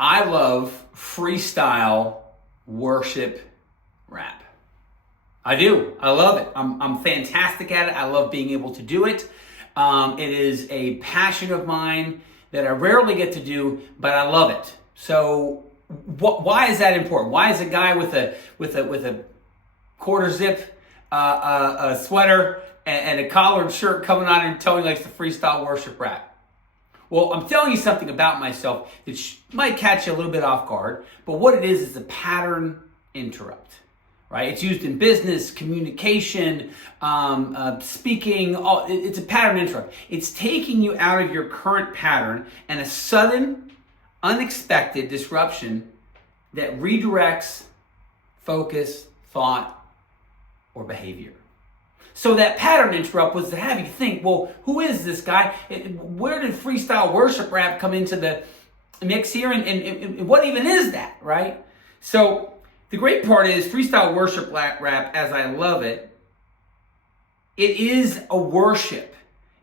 I love freestyle worship rap. I do. I love it. I'm fantastic at it. I love being able to do it. It is a passion of mine that I rarely get to do, but I love it. So why is that important? Why is a guy with a quarter zip a sweater and a collared shirt coming on and telling you likes to freestyle worship rap? Well, I'm telling you something about myself that might catch you a little bit off guard, but what it is a pattern interrupt, right? It's used in business, communication, speaking. It's a pattern interrupt. It's taking you out of your current pattern and a sudden, unexpected disruption that redirects focus, thought, or behavior. So that pattern interrupt was to have you think, well, who is this guy? Where did freestyle worship rap come into the mix here? And what even is that, right? So the great part is freestyle worship rap, as I love it, it is a worship.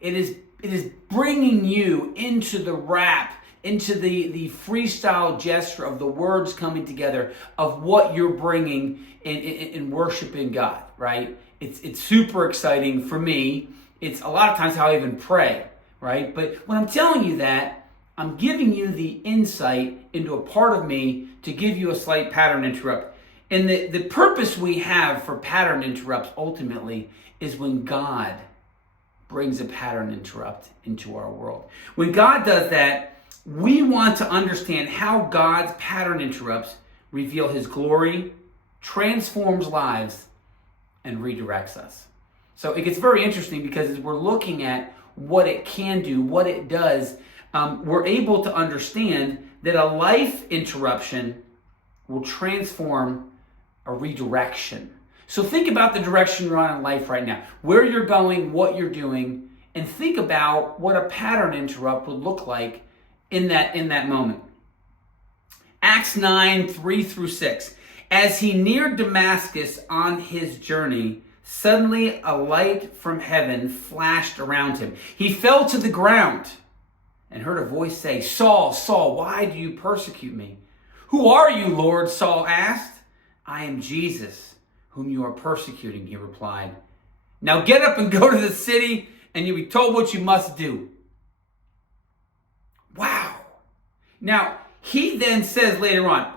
It is bringing you into the rap, into the freestyle gesture of the words coming together of what you're bringing in worshiping God, right? It's super exciting for me. It's a lot of times how I even pray, right? But when I'm telling you that, I'm giving you the insight into a part of me to give you a slight pattern interrupt. And the purpose we have for pattern interrupts ultimately is when God brings a pattern interrupt into our world. When God does that, we want to understand how God's pattern interrupts reveal his glory, transforms lives, and redirects us. So it gets very interesting because as we're looking at what it can do, what it does, we're able to understand that a life interruption will transform a redirection. So think about the direction you're on in life right now, where you're going, what you're doing, and think about what a pattern interrupt would look like in that moment. Acts 9, 3-6. As he neared Damascus on his journey, suddenly a light from heaven flashed around him. He fell to the ground and heard a voice say, "Saul, Saul, why do you persecute me?" "Who are you, Lord?" Saul asked. "I am Jesus, whom you are persecuting," he replied. "Now get up and go to the city, and you'll be told what you must do." Wow. Now, he then says later on,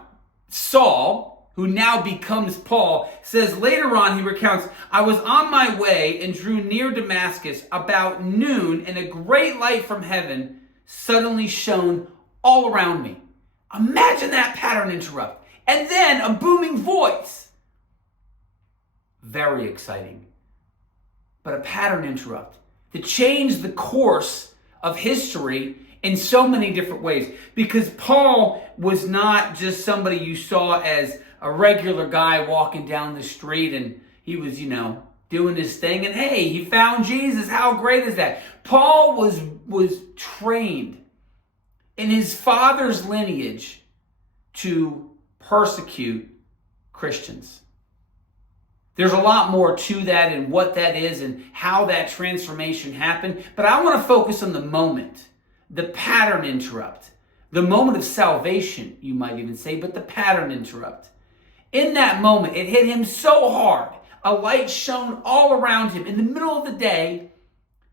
Saul, who now becomes Paul, says later on, he recounts, "I was on my way and drew near Damascus about noon, and a great light from heaven suddenly shone all around me." Imagine that pattern interrupt. And then a booming voice. Very exciting. But a pattern interrupt that changed the course of history in so many different ways. Because Paul was not just somebody you saw as a regular guy walking down the street and he was, doing his thing. And hey, he found Jesus. How great is that? Paul was trained in his father's lineage to persecute Christians. There's a lot more to that and what that is and how that transformation happened. But I want to focus on the moment, the pattern interrupt, the moment of salvation, you might even say, but the pattern interrupt. In that moment, it hit him so hard. A light shone all around him in the middle of the day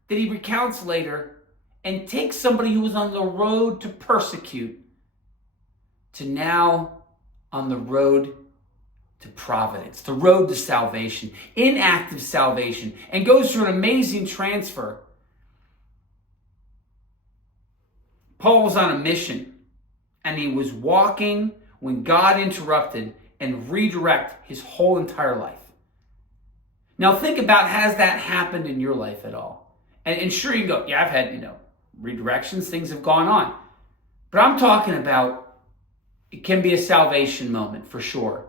that he recounts later and takes somebody who was on the road to persecute to now on the road to providence, the road to salvation, inactive salvation, and goes through an amazing transfer. Paul was on a mission, and he was walking when God interrupted and redirected his whole entire life. Now think about, has that happened in your life at all? And sure, you can go, yeah, I've had, redirections, things have gone on. But I'm talking about, it can be a salvation moment for sure.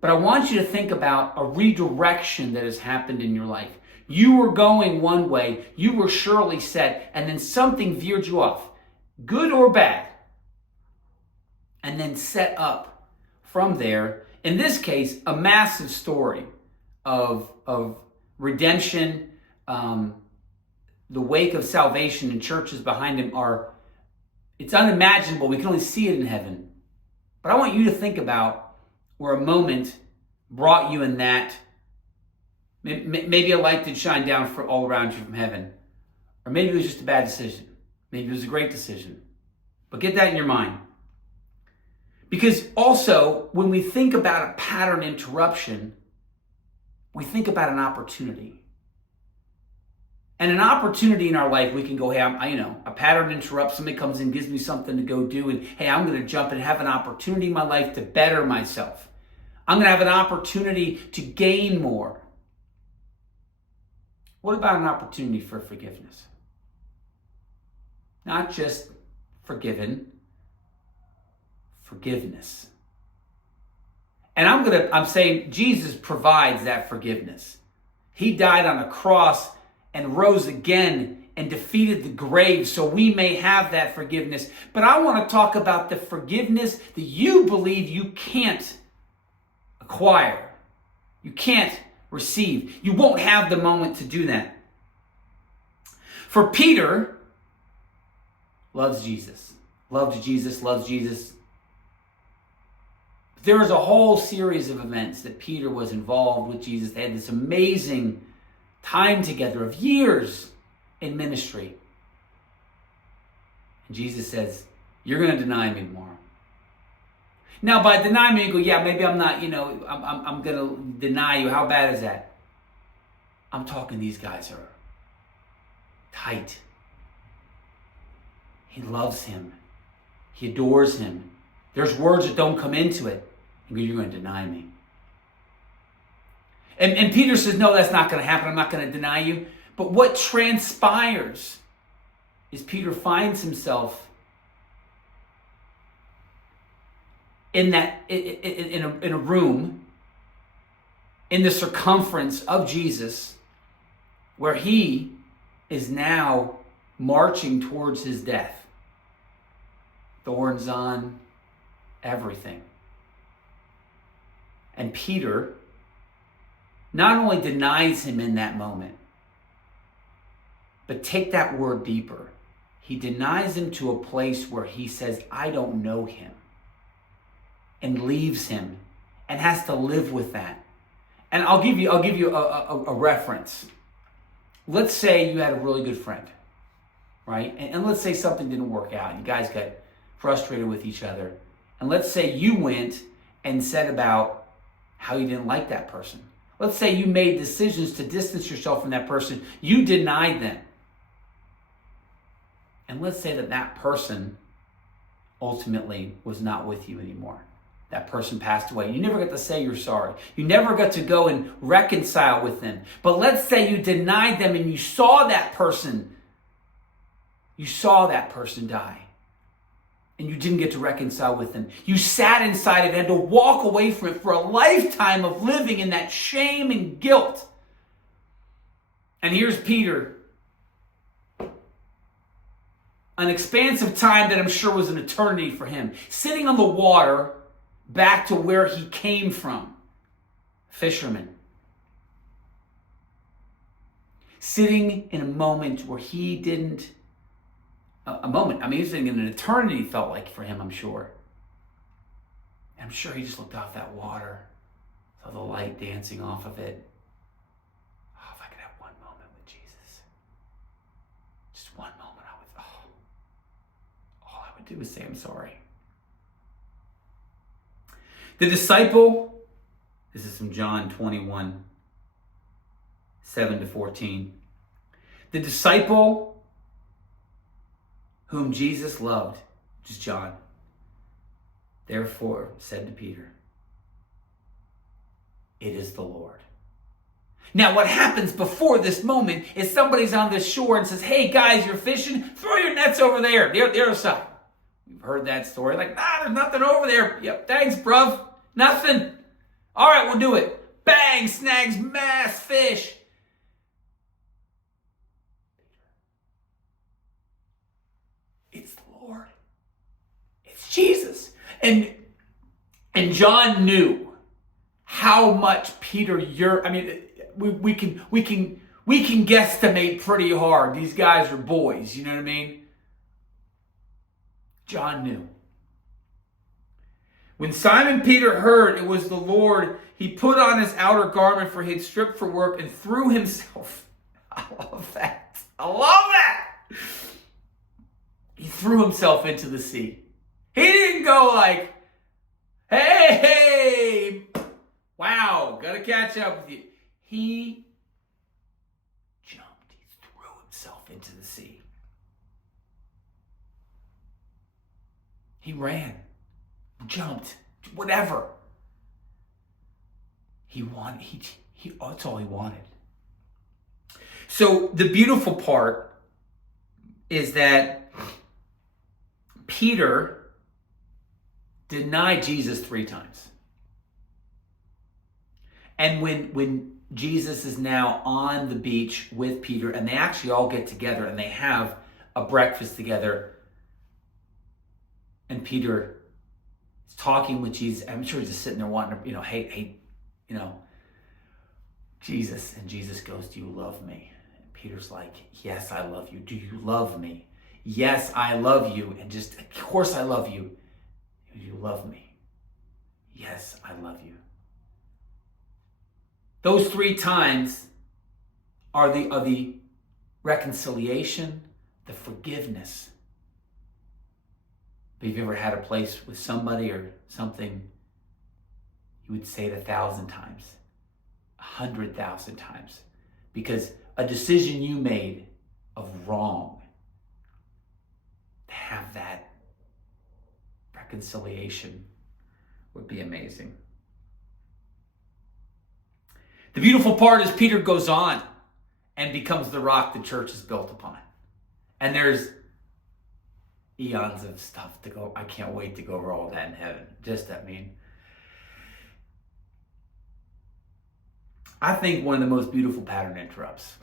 But I want you to think about a redirection that has happened in your life. You were going one way, you were surely set, and then something veered you off, good or bad, and then set up from there. In this case, a massive story of redemption. The wake of salvation and churches behind him are It's unimaginable. We can only see it in heaven. But I want you to think about where a moment brought you in that. Maybe a light did shine down for all around you from heaven. Or maybe it was just a bad decision. Maybe it was a great decision. But get that in your mind. Because also, when we think about a pattern interruption, we think about an opportunity. And an opportunity in our life, we can go, hey, a pattern interrupts, somebody comes in, gives me something to go do, and hey, I'm going to jump and have an opportunity in my life to better myself. I'm going to have an opportunity to gain more. What about an opportunity for forgiveness? Not just forgiven, forgiveness. And I'm saying Jesus provides that forgiveness. He died on a cross and rose again and defeated the grave so we may have that forgiveness. But I want to talk about the forgiveness that you believe you can't acquire. You can't receive. You won't have the moment to do that. For Peter, loves Jesus. Loves Jesus, loves Jesus. There was a whole series of events that Peter was involved with Jesus. They had this amazing time together of years in ministry. And Jesus says, you're going to deny me tomorrow. Now, by deny me, you go, yeah, maybe I'm not, I'm going to deny you. How bad is that? I'm talking these guys are tight. He loves him. He adores him. There's words that don't come into it. You go, you're going to deny me. And Peter says, no, that's not going to happen. I'm not going to deny you. But what transpires is Peter finds himself in a room in the circumference of Jesus where he is now marching towards his death. Thorns on, everything. And Peter not only denies him in that moment, but take that word deeper. He denies him to a place where he says, I don't know him, and leaves him and has to live with that. And I'll give you a reference. Let's say you had a really good friend, right? And let's say something didn't work out. You guys got frustrated with each other. And let's say you went and said about how you didn't like that person. Let's say you made decisions to distance yourself from that person. You denied them. And let's say that person ultimately was not with you anymore. That person passed away. You never got to say you're sorry. You never got to go and reconcile with them. But let's say you denied them and you saw that person. You saw that person die. And you didn't get to reconcile with them. You sat inside it and had to walk away from it for a lifetime of living in that shame and guilt. And here's Peter. An expansive time that I'm sure was an eternity for him. Sitting on the water back to where he came from. Fisherman. Sitting in a moment where he didn't a moment. I mean, he was sitting in an eternity, felt like for him, I'm sure. I'm sure he just looked off that water, saw the light dancing off of it. Oh, if I could have one moment with Jesus. Just one moment, all I would do is say, I'm sorry. The disciple, this is from John 21, 7-14. The disciple whom Jesus loved, which is John, therefore said to Peter, it is the Lord. Now what happens before this moment is somebody's on the shore and says, hey guys, you're fishing, throw your nets over there, the other side. We've heard that story, like, there's nothing over there. Yep, thanks, bruv, nothing. All right, we'll do it. Bang, snags mass fish. It's the Lord. It's Jesus. And John knew how much Peter we can guesstimate pretty hard. These guys are boys, you know what I mean? John knew. When Simon Peter heard it was the Lord, he put on his outer garment, for he had stripped for work, and threw himself. I love that. I love that. He threw himself into the sea. He didn't go like, hey, wow, gotta catch up with you. He jumped. He threw himself into the sea. He ran, jumped, whatever. That's all he wanted. So the beautiful part is that Peter denied Jesus 3 times. And when Jesus is now on the beach with Peter, and they actually all get together and they have a breakfast together, and Peter is talking with Jesus. I'm sure he's just sitting there wanting to, hey, Jesus. And Jesus goes, do you love me? And Peter's like, yes, I love you. Do you love me? Yes, I love you. And just, of course I love you. Do you love me? Yes, I love you. Those 3 times are the reconciliation, the forgiveness. But if you've ever had a place with somebody or something, you would say it 1,000 times, 100,000 times, because a decision you made of wrong, to have that reconciliation would be amazing. The beautiful part is Peter goes on and becomes the rock the church is built upon. And there's eons of stuff to go. I can't wait to go over all that in heaven. I think one of the most beautiful pattern interrupts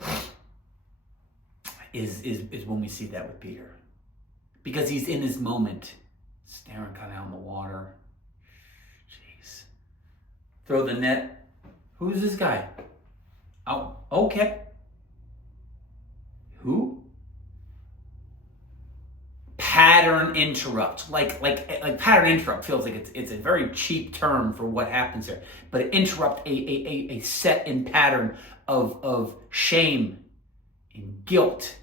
is when we see that with Peter. Because he's in his moment, staring kind of out in the water. Jeez. Throw the net. Who's this guy? Oh, okay. Who? Pattern interrupt. Like pattern interrupt feels like it's a very cheap term for what happens there. But interrupt a set in pattern of shame and guilt.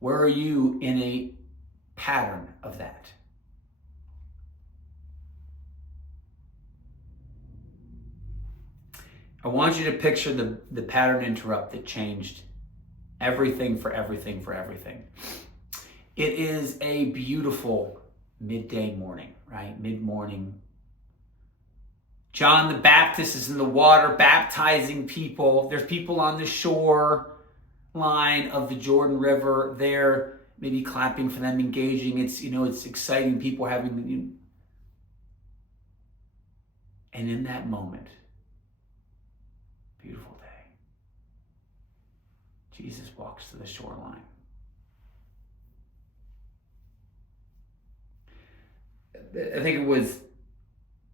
Where are you in a pattern of that? I want you to picture the pattern interrupt that changed everything for everything for everything. It is a beautiful midday morning, right? Mid-morning. John the Baptist is in the water baptizing people. There's people on the shore line of the Jordan River there, maybe clapping for them, engaging. It's exciting. People having, and in that moment, beautiful day, Jesus walks to the shoreline. I think it was,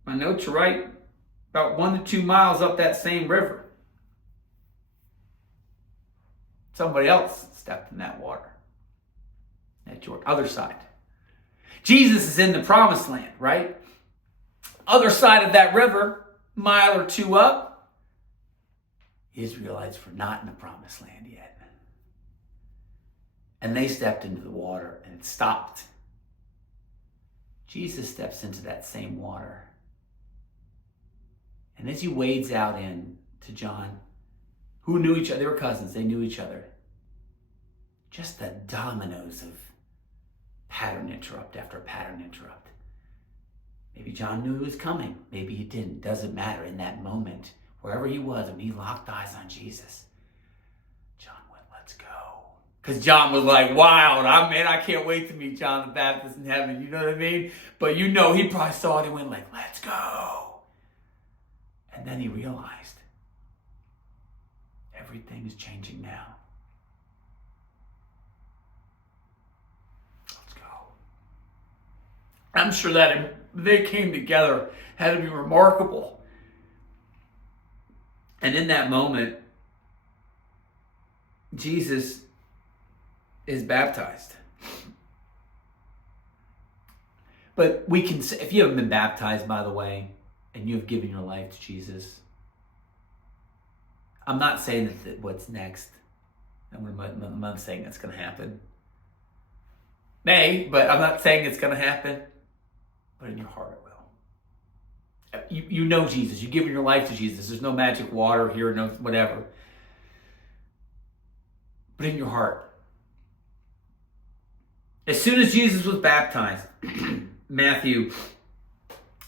my notes are right, about 1 to 2 miles up that same river. Somebody else stepped in that water. At your other side. Jesus is in the promised land, right? Other side of that river, mile or 2 up, Israelites were not in the promised land yet. And they stepped into the water and it stopped. Jesus steps into that same water. And as he wades out in to John, who knew each other, they were cousins, they knew each other. Just the dominoes of pattern interrupt after pattern interrupt. Maybe John knew he was coming. Maybe he didn't. Doesn't matter. In that moment, wherever he was, when he locked eyes on Jesus, John went, let's go. Because John was like, wow, I can't wait to meet John the Baptist in heaven. You know what I mean? But he probably saw it and went like, let's go. And then he realized everything is changing now. Let's go. I'm sure that they came together had to be remarkable. And in that moment, Jesus is baptized. But we can say, if you haven't been baptized, by the way, and you have given your life to Jesus, I'm not saying that what's next. I'm not saying that's going to happen. May, but I'm not saying it's going to happen. But in your heart it will. You know Jesus. You've given your life to Jesus. There's no magic water here, no whatever. But in your heart. As soon as Jesus was baptized, Matthew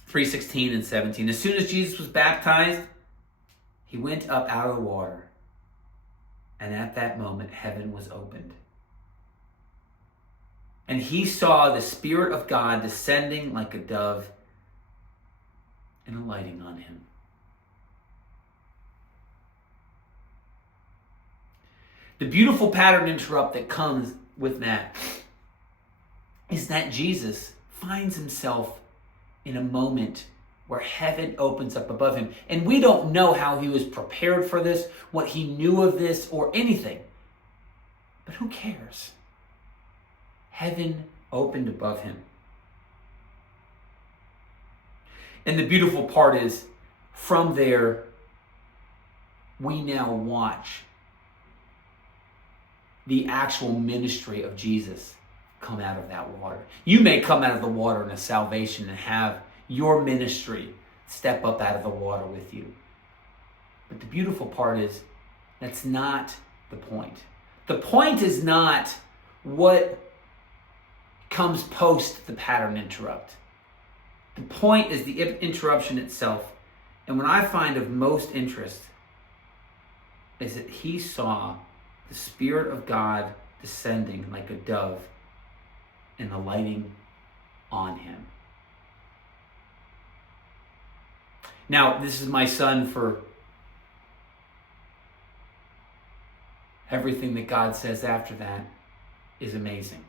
3:16 and 17. As soon as Jesus was baptized, he went up out of the water. And at that moment, heaven was opened. And he saw the Spirit of God descending like a dove and alighting on him. The beautiful pattern interrupt that comes with that is that Jesus finds himself in a moment where heaven opens up above him. And we don't know how he was prepared for this, what he knew of this, or anything. But who cares? Heaven opened above him. And the beautiful part is, from there, we now watch the actual ministry of Jesus come out of that water. You may come out of the water in a salvation and have your ministry step up out of the water with you. But the beautiful part is, that's not the point. The point is not what comes post the pattern interrupt. The point is the interruption itself. And what I find of most interest is that he saw the Spirit of God descending like a dove and alighting on him. Now, this is my son for everything that God says after that is amazing.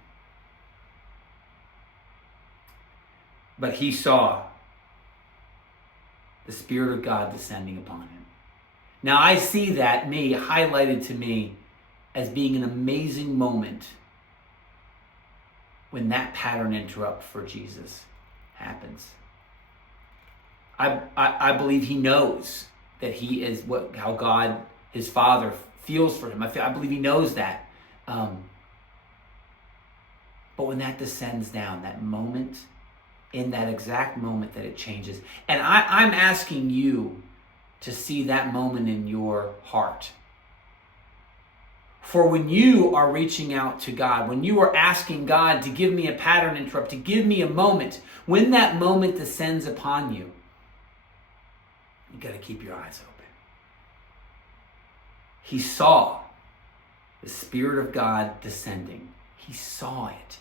But he saw the Spirit of God descending upon him. Now I see that highlighted to me as being an amazing moment when that pattern interrupt for Jesus happens. I believe he knows that he is how God, his Father, feels for him. I believe he knows that. But when that descends down, that moment, in that exact moment that it changes. And I'm asking you to see that moment in your heart. For when you are reaching out to God, when you are asking God to give me a pattern interrupt, to give me a moment, when that moment descends upon you, you got to keep your eyes open. He saw the Spirit of God descending. He saw it.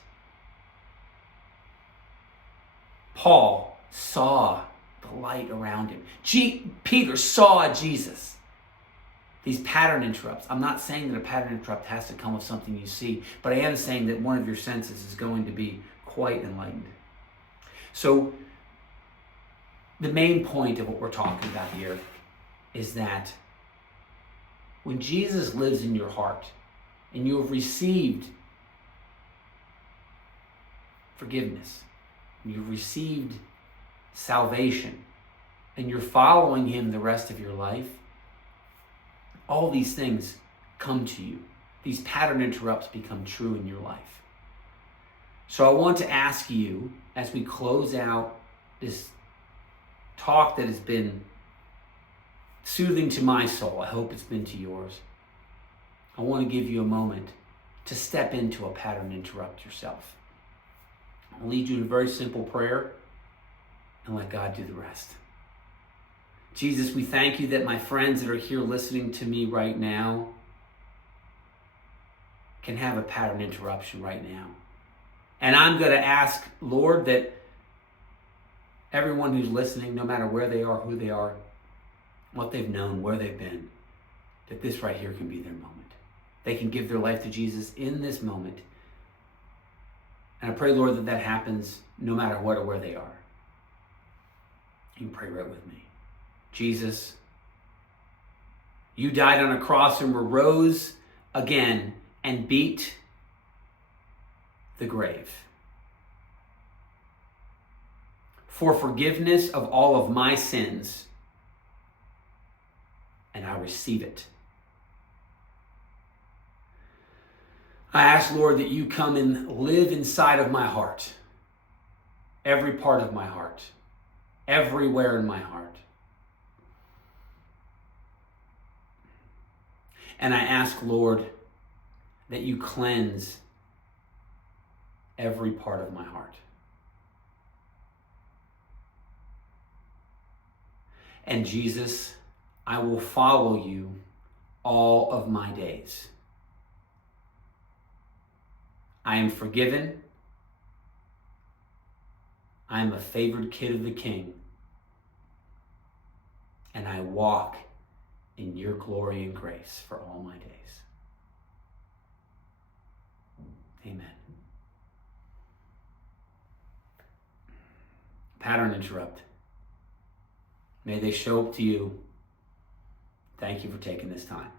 Paul saw the light around him. Peter saw Jesus. These pattern interrupts. I'm not saying that a pattern interrupt has to come with something you see, but I am saying that one of your senses is going to be quite enlightened. So, the main point of what we're talking about here is that when Jesus lives in your heart and you have received forgiveness, you've received salvation, and you're following him the rest of your life, all these things come to you. These pattern interrupts become true in your life. So I want to ask you, as we close out this talk that has been soothing to my soul, I hope it's been to yours, I want to give you a moment to step into a pattern interrupt yourself. I'll lead you in a very simple prayer and let God do the rest. Jesus, we thank you that my friends that are here listening to me right now can have a pattern interruption right now. And I'm going to ask, Lord, that everyone who's listening, no matter where they are, who they are, what they've known, where they've been, that this right here can be their moment. They can give their life to Jesus in this moment. And I pray, Lord, that that happens no matter what or where they are. You can pray right with me. Jesus, you died on a cross and rose again and beat the grave. for forgiveness of all of my sins, and I receive it. I ask, Lord, that you come and live inside of my heart, every part of my heart, everywhere in my heart. And I ask, Lord, that you cleanse every part of my heart. And Jesus, I will follow you all of my days. I am forgiven. I am a favored kid of the King. And I walk in your glory and grace for all my days. Amen. Pattern interrupt. May they show up to you. Thank you for taking this time.